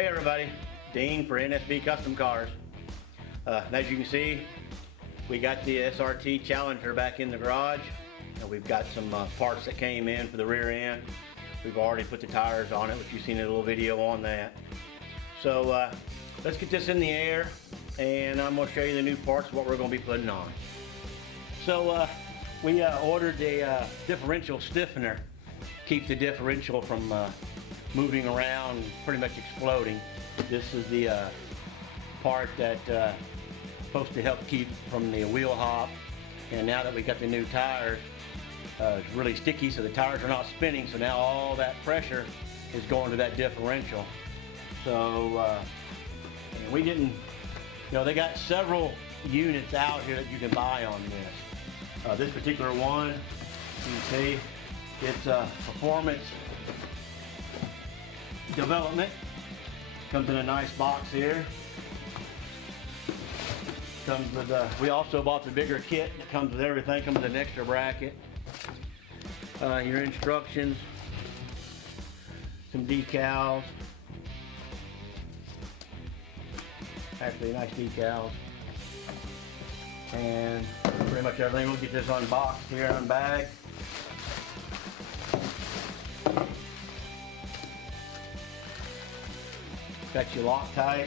Hey everybody, Dean for NSB Custom Cars. As you can see, we got the SRT Challenger back in the garage. And we've got some parts that came in for the rear end. We've already put the tires on it, which you've seen a little video on that. So let's get this in the air and I'm going to show you the new parts, what we're going to be putting on. So we ordered a differential stiffener. Keep the differential from moving around, pretty much exploding. This is the part that's supposed to help keep from the wheel hop. And now that we got the new tires, it's really sticky, so the tires are not spinning. So now all that pressure is going to that differential. So and we didn't, they got several units out here that you can buy on this. This particular one, you can see, it's Per4mance Development. Comes in a nice box here. Comes with we also bought the bigger kit that comes with everything. Comes with an extra bracket. Your instructions, some decals. Actually, nice decals. And pretty much everything. We'll get this unboxed here, unbagged. Got your Loctite.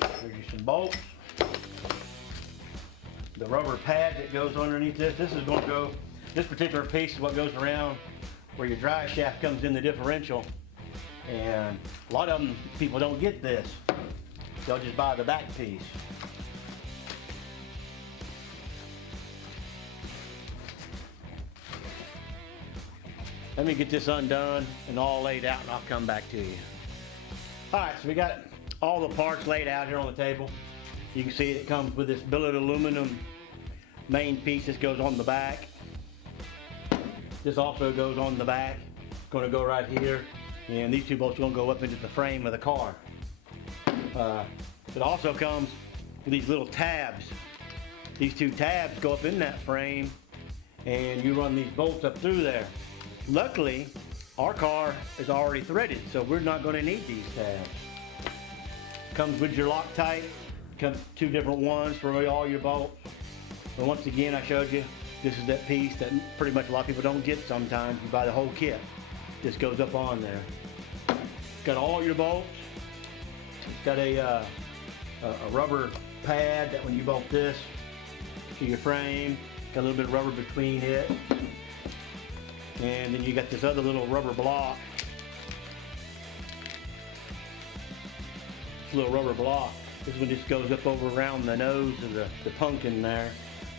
There's some bolts. The rubber pad that goes underneath this. This is going to go, this particular piece is what goes around where your drive shaft comes in the differential. And a lot of them, people don't get this. They'll just buy the back piece. Let me get this undone and all laid out and I'll come back to you. Alright, so we got all the parts laid out here on the table. You can see it comes with this billet aluminum main piece. This goes on the back. This also goes on the back. It's going to go right here. And these two bolts are going to go up into the frame of the car. It also comes with these little tabs. These two tabs go up in that frame and you run these bolts up through there. Luckily, our car is already threaded, so we're not going to need these tabs. Comes with your Loctite. Comes two different ones for all your bolts. But once again, I showed you, this is that piece that pretty much a lot of people don't get sometimes. You buy the whole kit. This goes up on there. It's got all your bolts. It's got a rubber pad that when you bolt this to your frame, got a little bit of rubber between it. And then you got this other little rubber block. This little rubber block. This one just goes up over around the nose of the pumpkin there.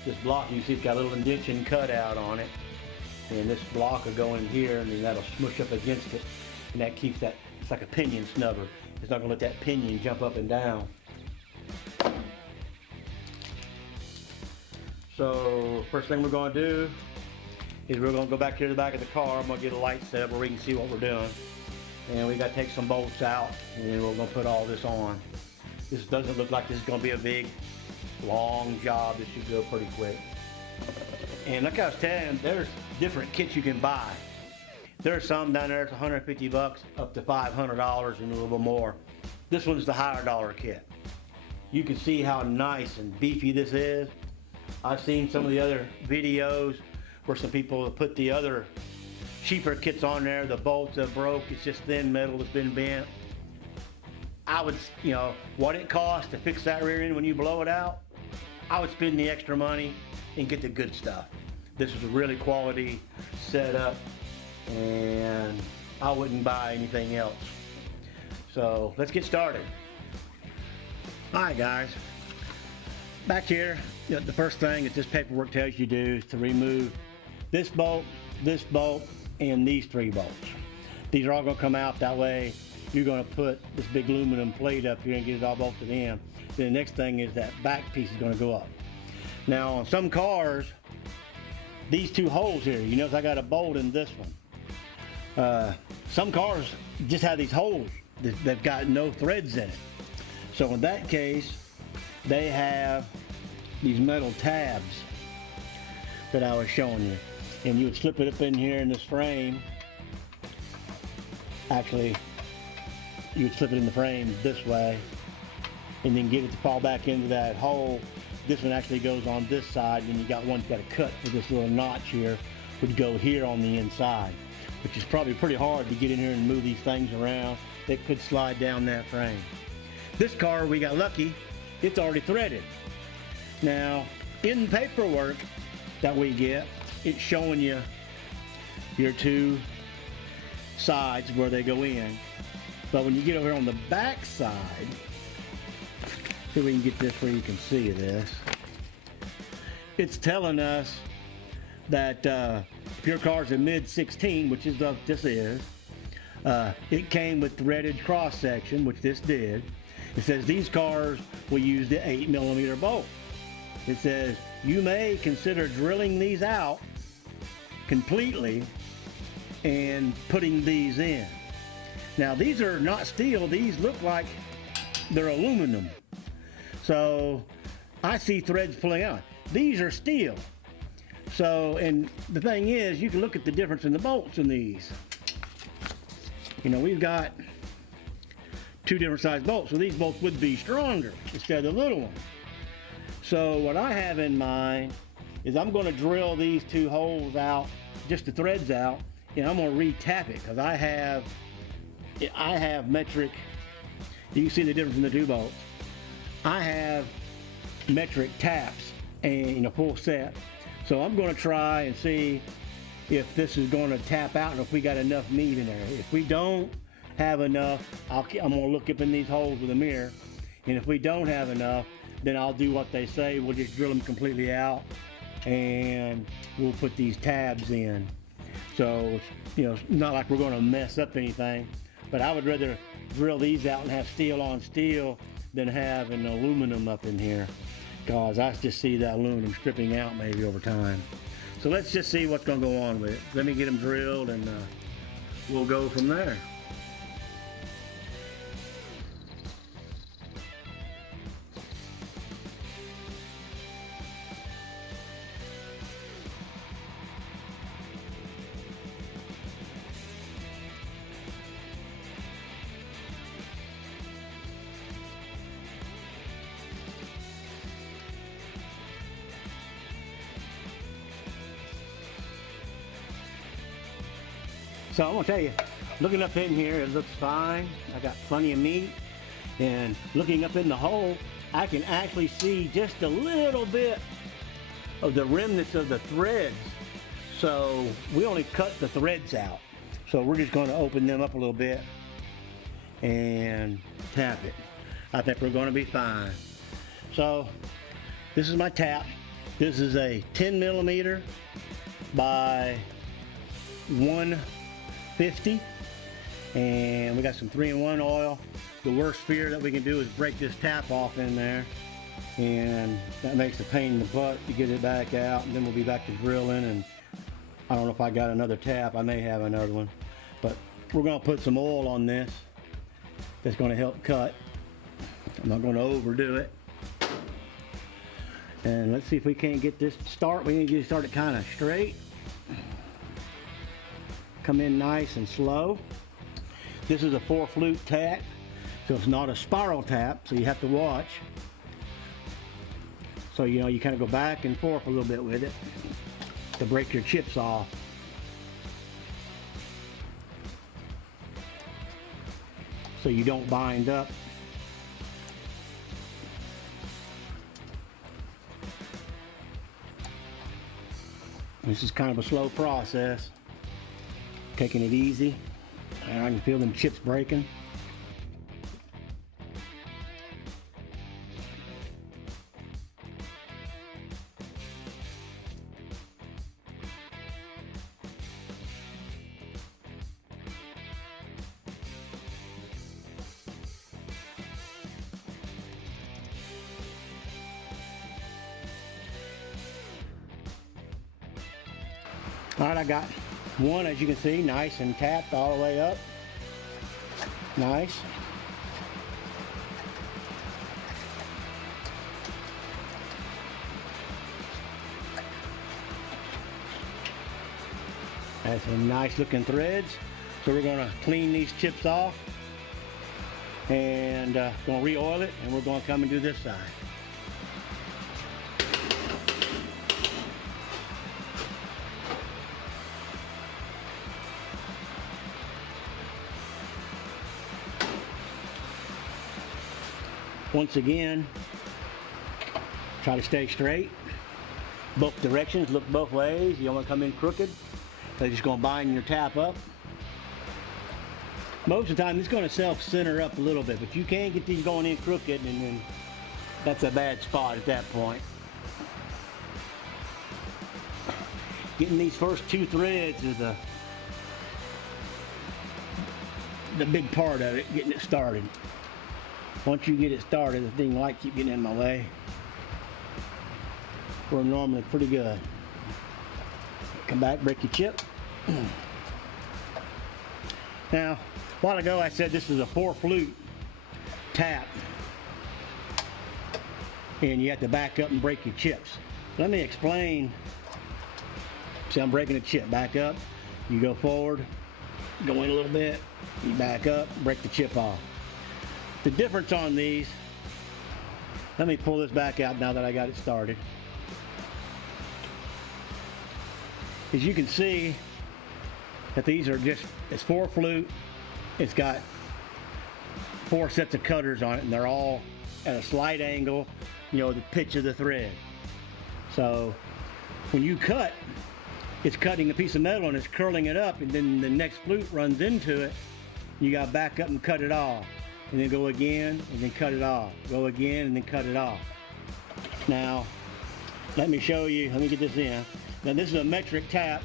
This block, you see it's got a little indentation cut out on it. And this block will go in here and then that'll smush up against it. And that keeps that, it's like a pinion snubber. It's not going to let that pinion jump up and down. So first thing we're going to do is we're going to go back here to the back of the car. I'm going to get a light set up where we can see what we're doing. And we got to take some bolts out and then we're going to put all this on. This doesn't look like this is going to be a big, long job. This should go pretty quick. And like I was telling you, there's different kits you can buy. There's some down there, it's 150 bucks up to $500 and a little bit more. This one's the higher dollar kit. You can see how nice and beefy this is. I've seen some of the other videos where some people have put the other cheaper kits on there. The bolts are broke, it's just thin metal that's been bent. I would, what it costs to fix that rear end when you blow it out, I would spend the extra money and get the good stuff. This is a really quality setup and I wouldn't buy anything else. So let's get started. Alright guys, back here, the first thing that this paperwork tells you to do is to remove this bolt, and these three bolts. These are all going to come out. That way you're going to put this big aluminum plate up here and get it all bolted in. Then the next thing is that back piece is going to go up. Now on some cars, these two holes here, you notice I got a bolt in this one. Some cars just have these holes. They've got no threads in it. So in that case, they have these metal tabs that I was showing you. And you would slip it up in here in this frame. Actually, you would slip it in the frame this way and then get it to fall back into that hole. This one actually goes on this side, and you got one got a cut for this little notch here, would go here on the inside, which is probably pretty hard to get in here and move these things around. They could slide down that frame. This car, we got lucky, it's already threaded. Now, in paperwork that we get, it's showing you your two sides where they go in. But when you get over here on the back side, see if we can get this where you can see this. It's telling us that if your car's a mid-16, which is what this is, it came with threaded cross section, which this did. It says these cars will use the 8mm bolt. It says you may consider drilling these out completely and putting these in. Now these are not steel, these look like they're aluminum. So I see threads pulling out. These are steel. So, and the thing is, you can look at the difference in the bolts in these. You know, we've got two different size bolts, so these bolts would be stronger instead of the little one. So what I have in mind is I'm going to drill these two holes out, just the threads out, and I'm going to re-tap it because I have metric. You can see the difference in the two bolts. I have metric taps and a full set. So I'm going to try and see if this is going to tap out and if we got enough meat in there. If we don't have enough, I'm going to look up in these holes with a mirror. And if we don't have enough, then I'll do what they say. We'll just drill them completely out and we'll put these tabs in. So, you know, it's not like we're going to mess up anything, but I would rather drill these out and have steel on steel than have an aluminum up in here, because I just see that aluminum stripping out maybe over time. So let's just see what's going to go on with it. Let me get them drilled and we'll go from there. So I'm gonna tell you, looking up in here, it looks fine. I got plenty of meat. And looking up in the hole, I can actually see just a little bit of the remnants of the threads. So we only cut the threads out. So we're just gonna open them up a little bit and tap it. I think we're gonna be fine. So this is my tap. This is a 10mm by 150, and we got some 3-in-1 oil. The worst fear that we can do is break this tap off in there, and that makes a pain in the butt to get it back out, and then we'll be back to drilling. And I don't know if I got another tap. I may have another one, but we're going to put some oil on this that's going to help cut. I'm not going to overdo it. And let's see if we can't get this to start. We need to start it kind of straight. Come in nice and slow. This is a 4-flute tap, so it's not a spiral tap, so you have to watch. So you know, you kind of go back and forth a little bit with it to break your chips off. So you don't bind up. This is kind of a slow process. Taking it easy, and I can feel them chips breaking. All right, I got one, as you can see, nice and tapped all the way up. Nice. That's some nice looking threads. So we're gonna clean these chips off and gonna re-oil it, and we're gonna come and do this side. Once again, try to stay straight. Both directions, look both ways. You don't want to come in crooked. They're just going to bind your tap up. Most of the time, it's going to self-center up a little bit, but you can get these going in crooked, and then that's a bad spot at that point. Getting these first two threads is the big part of it, getting it started. Once you get it started, the thing light keep getting in my way. We're normally pretty good. Come back, break your chip. Now, a while ago I said this is a 4-flute tap, and you have to back up and break your chips. Let me explain. See, I'm breaking a chip. Back up, you go forward, go in a little bit, you back up, break the chip off. The difference on these, let me pull this back out now that I got it started. As you can see that these are just, it's 4-flute, it's got 4 sets of cutters on it, and they're all at a slight angle, you know, the pitch of the thread. So when you cut, it's cutting a piece of metal and it's curling it up, and then the next flute runs into it, you got to back up and cut it off. And then go again, and then cut it off. Go again, and then cut it off. Now, let me show you, let me get this in. Now this is a metric tap,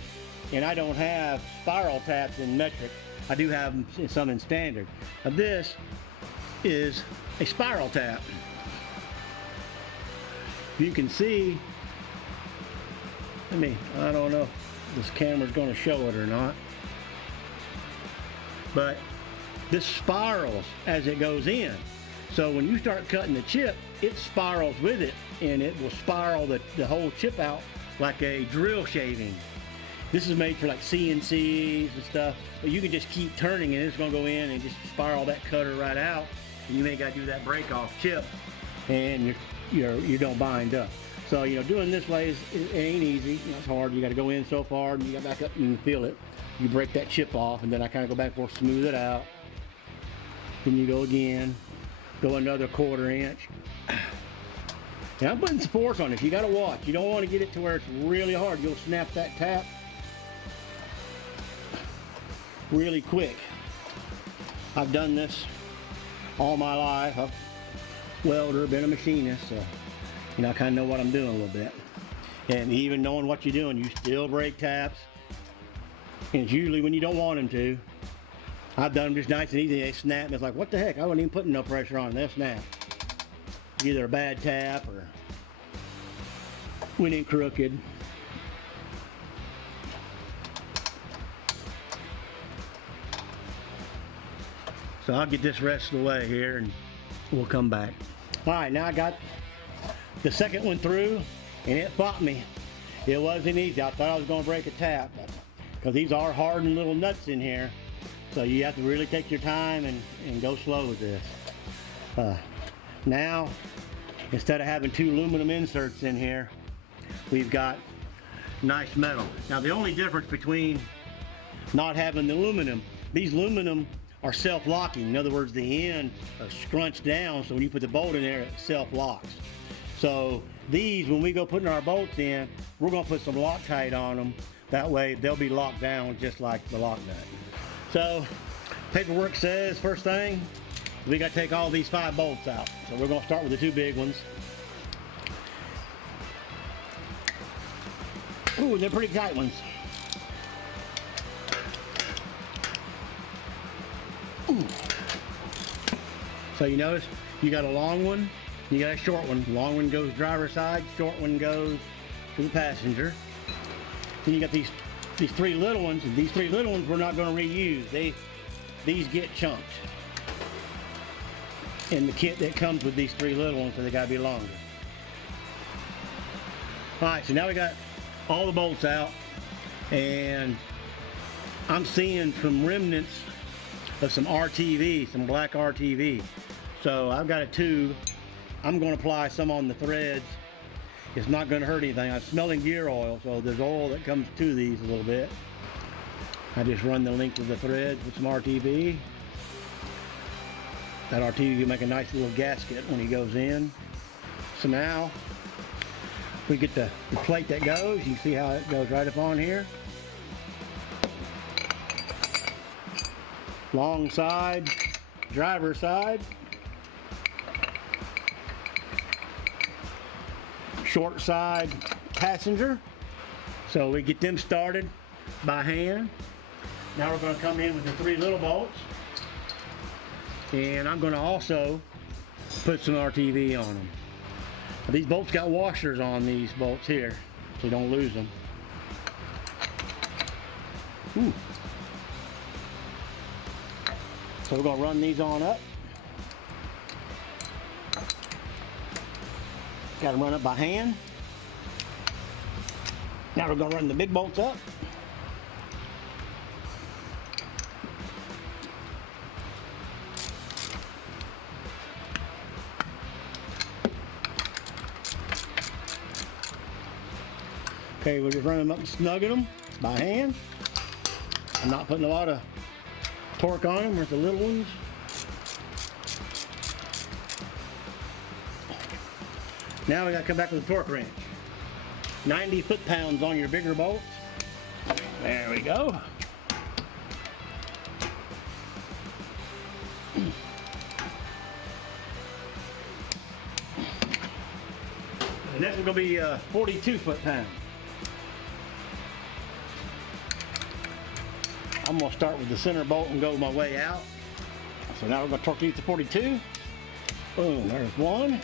and I don't have spiral taps in metric. I do have some in standard. Now this is a spiral tap. You can see, I don't know if this camera's gonna show it or not, but this spirals as it goes in. So when you start cutting the chip, it spirals with it, and it will spiral the whole chip out like a drill shaving. This is made for like CNCs and stuff, but you can just keep turning and it's gonna go in and just spiral that cutter right out. And you may gotta do that break off chip, and you don't bind up. So, you know, doing this way it ain't easy. You know, it's hard. You gotta go in so far, and you got back up and feel it. You break that chip off, and then I kind of go back and smooth it out. Then you go again, go another 1/4 inch. Now I'm putting some force on this. You got to watch. You don't want to get it to where it's really hard. You'll snap that tap really quick. I've done this all my life. I've welder, been a machinist, so you know I kind of know what I'm doing a little bit. And even knowing what you're doing, you still break taps. And it's usually when you don't want them to. I've done them just nice and easy. They snap, and it's like, what the heck? I wasn't even putting no pressure on. They'll snap. Either a bad tap or went in crooked. So I'll get this rest of the way here, and we'll come back. All right, now I got the second one through, and it fought me. It wasn't easy. I thought I was going to break a tap, because these are hardened little nuts in here. So you have to really take your time and go slow with this. Now, instead of having 2 aluminum inserts in here, we've got nice metal. Now the only difference between not having the aluminum, these aluminum are self-locking. In other words, the end are scrunched down, so when you put the bolt in there, it self-locks. So these, when we go putting our bolts in, we're gonna put some Loctite on them. That way they'll be locked down just like the lock nut. So, paperwork says, first thing, we got to take all these 5 bolts out. So we're going to start with the 2 big ones. Ooh, they're pretty tight ones. Ooh. So you notice, you got a long one, you got a short one. Long one goes driver's side, short one goes to the passenger. Then you got these 3 little ones, and these 3 little ones we're not going to reuse. These get chunked in the kit that comes with these 3 little ones, so they got to be longer. All right, so now we got all the bolts out, and I'm seeing some remnants of some RTV, some black RTV. So I've got a tube. I'm going to apply some on the threads. It's not going to hurt anything. I'm smelling gear oil, so there's oil that comes to these a little bit. I just run the length of the threads with some RTV. That RTV will make a nice little gasket when he goes in. So now we get the plate that goes. You can see how it goes right up on here. Long side, driver side. Short side, passenger. So we get them started by hand. Now we're going to come in with the 3 little bolts. And I'm going to also put some RTV on them. These bolts got washers on these bolts here, so you don't lose them. Ooh. So we're going to run these on up. Got them run up by hand. Now we're going to run the big bolts up. Okay, we're just running them up and snugging them by hand. I'm not putting a lot of torque on them with the little ones. Now we got to come back with a torque wrench. 90 foot-pounds on your bigger bolts. There we go. The next one's going to be 42 foot-pounds. I'm going to start with the center bolt and go my way out. So now we're going to torque these to 42. Boom, there's one.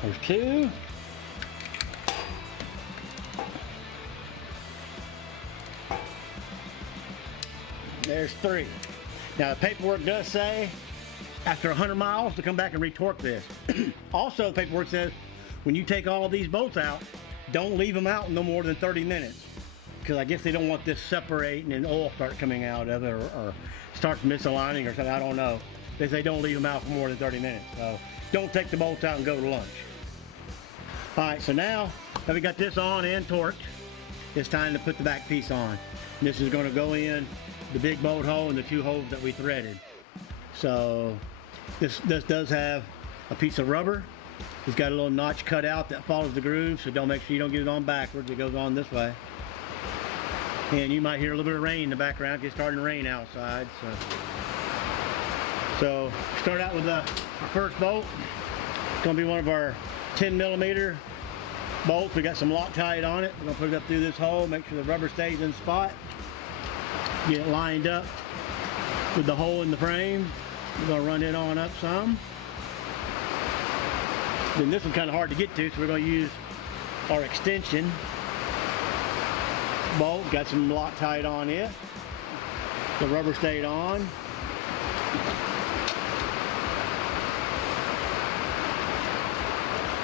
There's 2. There's 3. Now the paperwork does say after 100 miles to come back and retorque this. Also the paperwork says when you take all of these bolts out, don't leave them out no more than 30 minutes. Because I guess they don't want this separating and oil start coming out of it or starts misaligning or something, I don't know. They say don't leave them out for more than 30 minutes. So don't take the bolts out and go to lunch. Alright, so now that we got this on and torqued, it's time to put the back piece on. And this is going to go in the big bolt hole and the 2 holes that we threaded. So this does have a piece of rubber. It's got a little notch cut out that follows the groove, so don't make sure you don't get it on backwards. It goes on this way. And you might hear a little bit of rain in the background. It's starting to rain outside. So start out with our first bolt. It's going to be one of our 10mm bolts. We got some Loctite on it. We're going to put it up through this hole, make sure the rubber stays in spot. Get it lined up with the hole in the frame. We're going to run it on up some. Then this one's kind of hard to get to, so we're going to use our extension bolt. Got some Loctite on it. The rubber stayed on.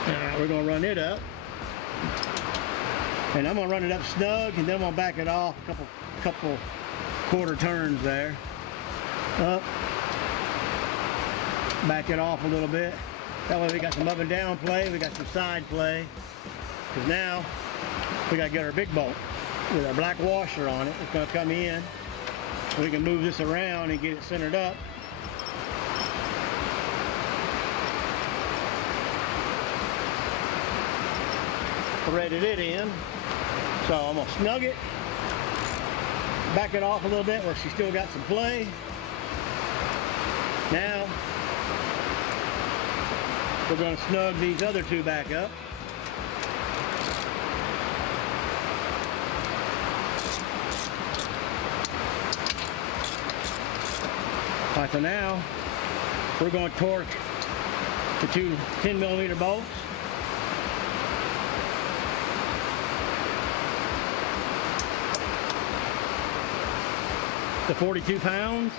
Alright, we're going to run it up. And I'm going to run it up snug, and then I'm going to back it off a couple quarter turns there. Up. Back it off a little bit. That way we got some up and down play, we got some side play. Because now we got to get our big bolt with our black washer on it. It's going to come in. We can move this around and get it centered up. Threaded it in. So I'm going to snug it. Back it off a little bit where she's still got some play. Now we're going to snug these other 2 back up. Alright, so now we're going to torque the 2 10mm bolts. The 42 pounds.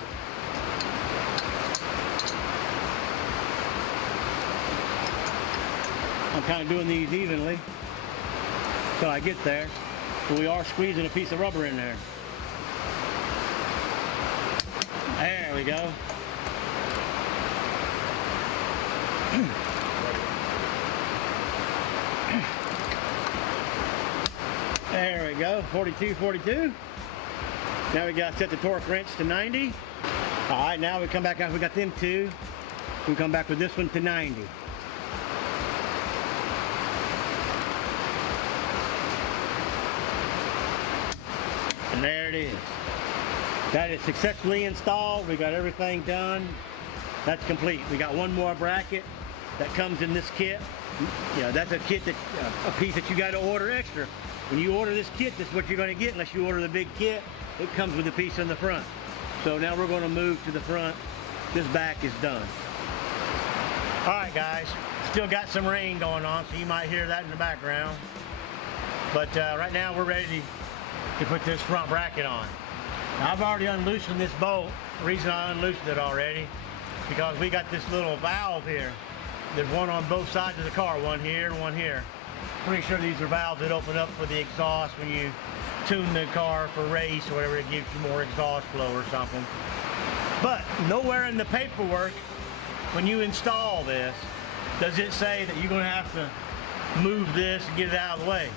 I'm kind of doing these evenly. till I get there. But we are squeezing a piece of rubber in there. There we go. There we go, 42, 42. Now we got to set the torque wrench to 90. All right, now we come back out, we got them two. We come back with this one to 90. And there it is. That is successfully installed. We got everything done. That's complete. We got one more bracket that comes in this kit. You know, that's a kit that a piece that you got to order extra. When you order this kit, this is what you're going to get. Unless you order the big kit, it comes with a piece in the front. So now we're going to move to the front. This back is done. All right, guys. Still got some rain going on, so you might hear that in the background. But right now we're ready to put this front bracket on. Now, I've already unloosened this bolt. The reason I unloosened it already is because we got this little valve here. There's one on both sides of the car, one here and one here. Pretty sure these are valves that open up for the exhaust when you tune the car for race or whatever. It gives you more exhaust flow or something. But nowhere in the paperwork when you install this does it say that you're going to have to move this and get it out of the way.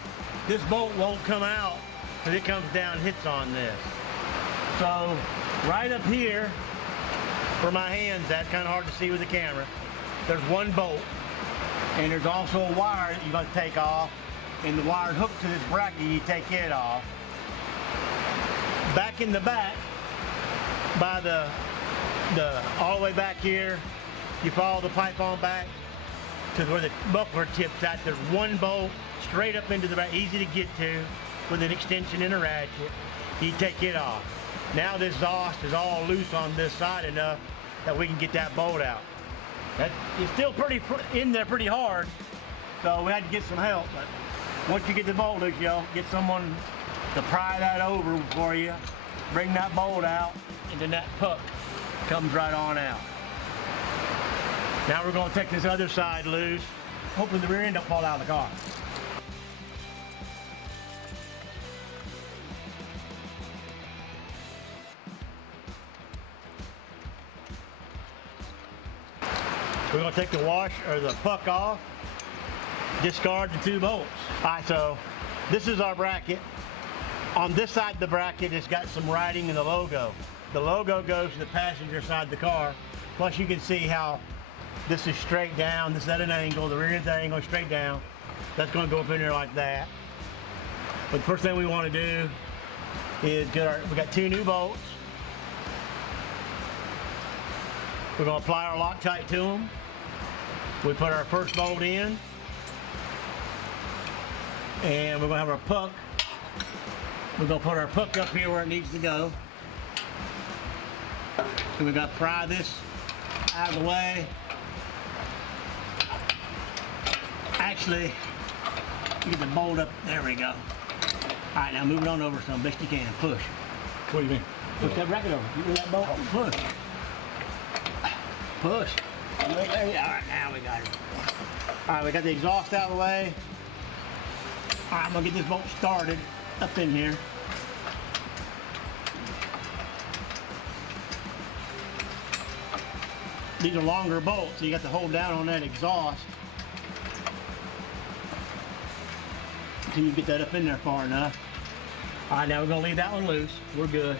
This bolt won't come out because it comes down and hits on this. So right up here for my hands, that's kind of hard to see with the camera, there's one bolt. And there's also a wire that you're going to take off, and the wire hooked to this bracket, you take it off. Back in the back, by the all the way back here, you follow the pipe on back to where the muffler tips at. There's one bolt straight up into the back, easy to get to, with an extension and a ratchet. You take it off. Now this exhaust is all loose on this side enough that we can get that bolt out. It's still in there pretty hard, so we had to get some help. But once you get the bolt loose, you'll get someone to pry that over for you, bring that bolt out, and then that puck comes right on out. Now we're going to take this other side loose. Hopefully the rear end don't fall out of the car. We're going to take the wash or the puck off, discard the two bolts. All right, so this is our bracket. On this side of the bracket, it's got some writing in the logo. The logo goes to the passenger side of the car. Plus you can see how this is straight down, this is at an angle, the rear end's at an angle, straight down. That's going to go up in there like that. But the first thing we want to do is we got two new bolts. We're going to apply our Loctite to them. We put our first bolt in, and we're going to have our puck. We're going to put our puck up here where it needs to go. So we've got to pry this out of the way. Actually, get the bolt up. There we go. All right, now move it on over some best you can. Push. What do you mean? Push that bracket over. You move that bolt. Push. Push. All right, now we got it. All right, we got the exhaust out of the way. All right, I'm gonna get this bolt started up in here. These are longer bolts, so you got to hold down on that exhaust until you get that up in there far enough. All right, now we're gonna leave that one loose. We're good.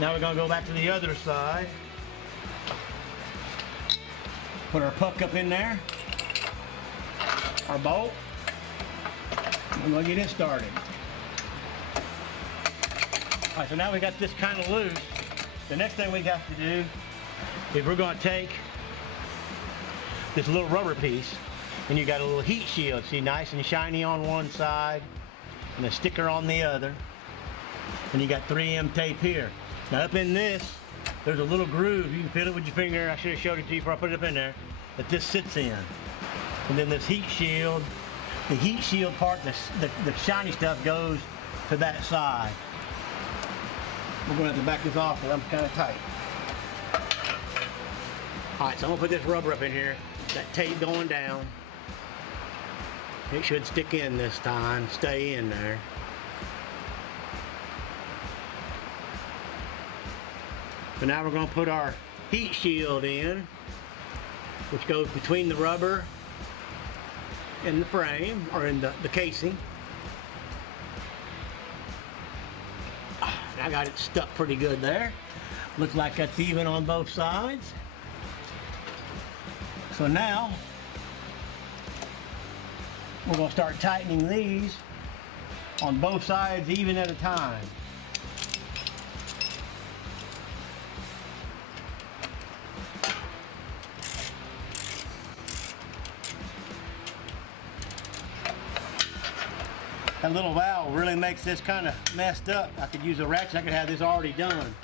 Now we're gonna go back to the other side. Put our puck up in there, our bolt. I'm gonna get it started. All right, so now we got this kind of loose. The next thing we got to do is we're gonna take this little rubber piece, and you got a little heat shield, see, nice and shiny on one side, and a sticker on the other, and you got 3M tape here. Now up in this, there's a little groove. You can feel it with your finger. I should have showed it to you before I put it up in there. That this sits in. And then this heat shield, the heat shield part, the shiny stuff goes to that side. We're going to have to back this off because I'm kind of tight. All right, so I'm going to put this rubber up in here. That tape going down. It should stick in this time, stay in there. So now we're going to put our heat shield in, which goes between the rubber and the frame, or in the casing. I got it stuck pretty good there. Looks like that's even on both sides. So now we're going to start tightening these on both sides even at a time. That little valve really makes this kind of messed up. I could use a ratchet. I could have this already done.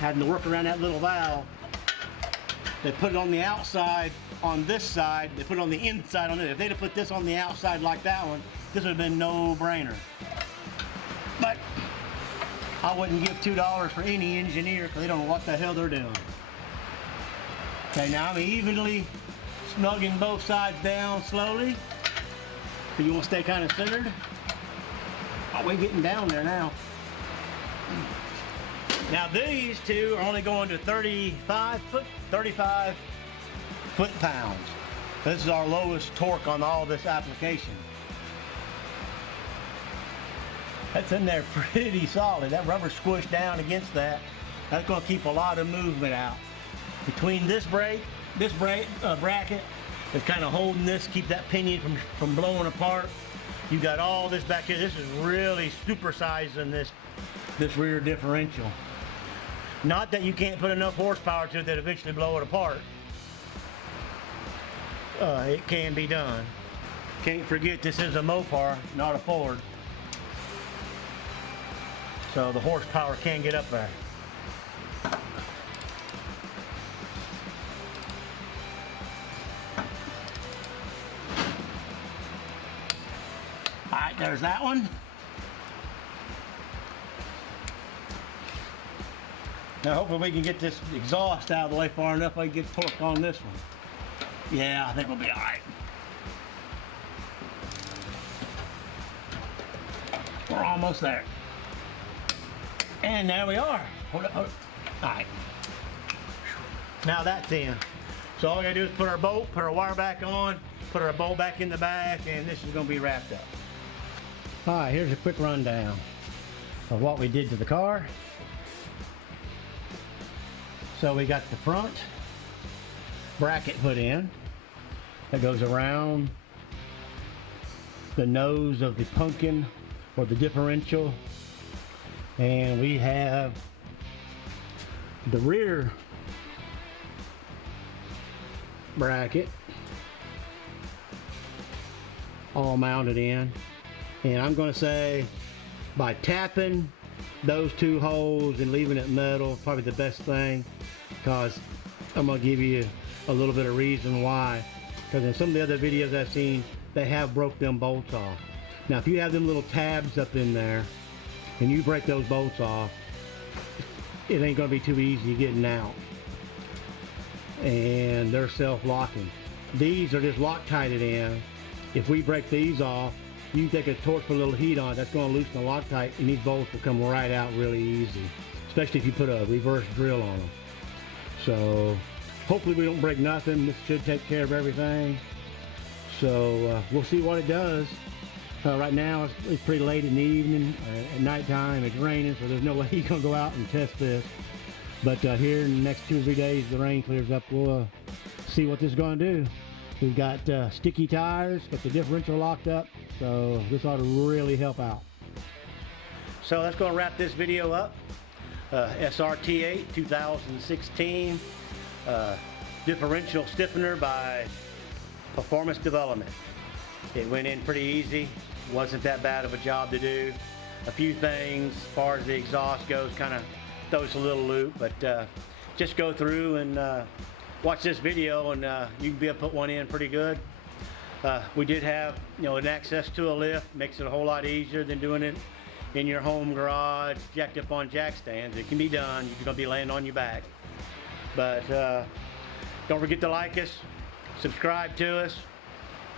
Having to work around that little valve. They put it on the outside on this side. They put it on the inside on it. If they'd have put this on the outside like that one, this would have been no brainer. But I wouldn't give $2 for any engineer because they don't know what the hell they're doing. Okay, now I'm evenly snugging both sides down slowly. So you want to stay kind of centered. Oh, we're getting down there now. Now these two are only going to 35 foot-pounds. This is our lowest torque on all this application. That's in there pretty solid. That rubber squished down against that. That's going to keep a lot of movement out. Between this bracket that's kind of holding this, keep that pinion from blowing apart. You got all this back here. This is really supersizing this rear differential. Not that you can't put enough horsepower to it that eventually blow it apart. It can be done. Can't forget this is a Mopar, not a Ford. So the horsepower can get up there. Alright, there's that one. Now hopefully we can get this exhaust out of the way far enough I can get torque on this one. Yeah, I think we'll be alright. We're almost there. And there we are. Hold up. Alright. Now that's in. So all we gotta do is put our bolt, put our wire back on, put our bolt back in the back, and this is gonna be wrapped up. Alright, here's a quick rundown of what we did to the car. So we got the front bracket put in that goes around the nose of the pumpkin or the differential, and we have the rear bracket all mounted in. And I'm going to say by tapping those two holes and leaving it metal, probably the best thing, because I'm going to give you a little bit of reason why. Because in some of the other videos I've seen, they have broke them bolts off. Now if you have them little tabs up in there and you break those bolts off, it ain't going to be too easy getting out. And they're self-locking. These are just Loctited in. If we break these off, you can take a torch, put a little heat on it, that's going to loosen the Loctite, and these bolts will come right out really easy, especially if you put a reverse drill on them. So hopefully we don't break nothing. This should take care of everything. So we'll see what it does. Right now it's pretty late in the evening, at nighttime, it's raining, so there's no way you're going to go out and test this. But here in the next 2 or 3 days, the rain clears up, we'll see what this is going to do. We've got sticky tires, got the differential locked up, so this ought to really help out. So that's going to wrap this video up. SRT8 2016 differential stiffener by Per4mance Development. It went in pretty easy, wasn't that bad of a job to do. A few things as far as the exhaust goes kind of throws a little loop, but just go through and watch this video and you can be able to put one in pretty good. We did have, an access to a lift, makes it a whole lot easier than doing it in your home garage, jacked up on jack stands. It can be done. You're going to be laying on your back. But don't forget to like us, subscribe to us,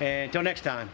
and until next time.